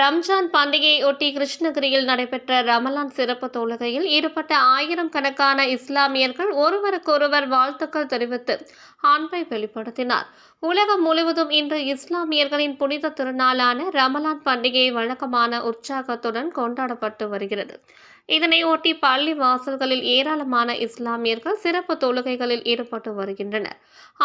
ரம்ஜான் பண்டிகையை ஒட்டி கிருஷ்ணகிரியில் நடைபெற்ற ரமலான் சிறப்பு தொழுகையில் ஈடுபட்ட ஆயிரக்கணக்கான இஸ்லாமியர்கள் ஒருவருக்கொருவர் வாழ்த்துக்கள் தெரிவித்து அன்பை வெளிப்படுத்தினார். உலகம் முழுவதும் இன்று இஸ்லாமியர்களின் புனித திருநாளான ரமலான் பண்டிகை வழக்கமான உற்சாகத்துடன் கொண்டாடப்பட்டு வருகிறது. இதனையொட்டி பள்ளி வாசல்களில் ஏராளமான இஸ்லாமியர்கள் சிறப்பு தொழுகைகளில் ஈடுபட்டு வருகின்றனர்.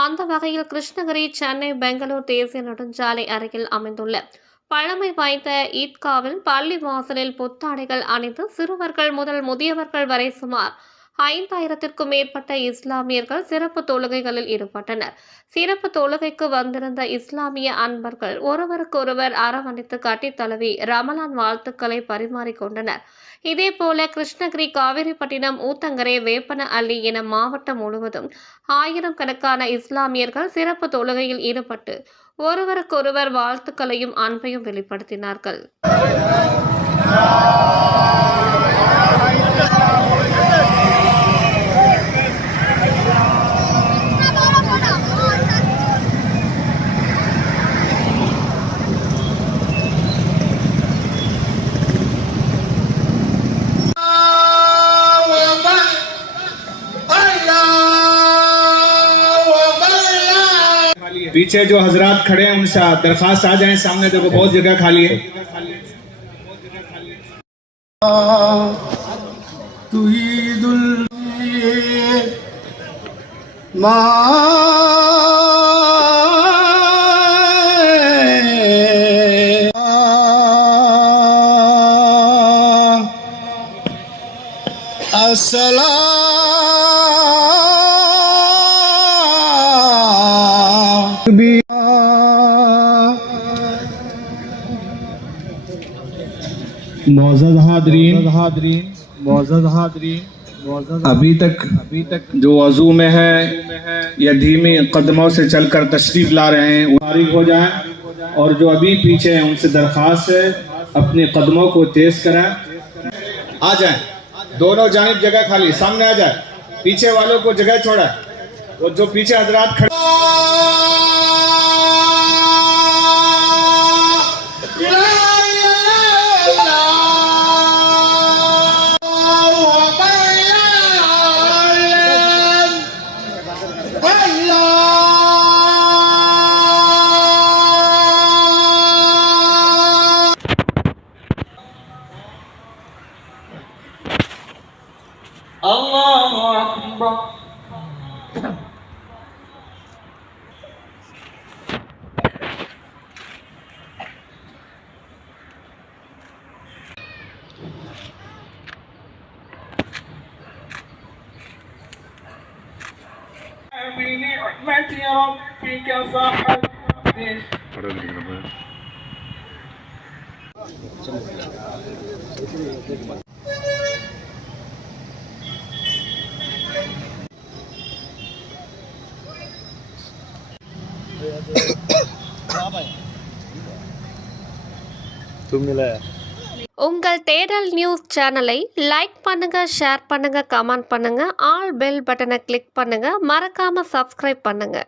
அந்த வகையில் கிருஷ்ணகிரி, சென்னை, பெங்களூர் தேசிய நெடுஞ்சாலை அருகில் அமைந்துள்ள பழமை வாய்ந்த ஈத்காவில் பள்ளி வாசலில் புத்தாடைகள் அணிந்து சிறுவர்கள் முதல் முதியவர்கள் வரை சுமார் 5000க்கும் மேற்பட்ட இஸ்லாமியர்கள் சிறப்பு தொழுகைகளில் ஈடுபட்டனர். சிறப்பு தொழுகைக்கு வந்திருந்த இஸ்லாமிய அன்பர்கள் ஒருவருக்கொருவர் அரவணைத்து கட்டித் தழுவி ரமலான் வாழ்த்துக்களை பரிமாறிக்கொண்டனர். இதேபோல கிருஷ்ணகிரி, காவிரிப்பட்டினம், ஊத்தங்கரை, வேப்பன அள்ளி என மாவட்டம் முழுவதும் ஆயிரக்கணக்கான இஸ்லாமியர்கள் சிறப்பு தொழுகையில் ஈடுபட்டு ஒருவருக்கொருவர் வாழ்த்துக்களையும் அன்பையும் வெளிப்படுத்தினார்கள். पीछे जो हजरात खड़े हैं उनसे दरखास्त आ जाएं सामने, देखो बहुत जगह खाली है। मौजूद हादरीन अभी तक जो वजू में है या धीमे कदमों से चलकर तशरीफ ला रहे हैं फारिग हो जाएं, और जो अभी पीछे हैं उनसे दरखास्त है अपने कदमों को तेज करें। आ जाएं, दोनों जानिब जगह खाली, सामने आ जाए, पीछे वालों को जगह छोड़ा, और जो पीछे हजरात खड़े Allahu Akbar. بنعمة ربك فحدث. உங்கள் தேடல் நியூஸ் சேனலை லைக் பண்ணுங்க, ஷேர் பண்ணுங்க, கமெண்ட் பண்ணுங்க, ஆல் பெல் பட்டனை கிளிக் பண்ணுங்க, மறக்காம சப்ஸ்கிரைப் பண்ணுங்க.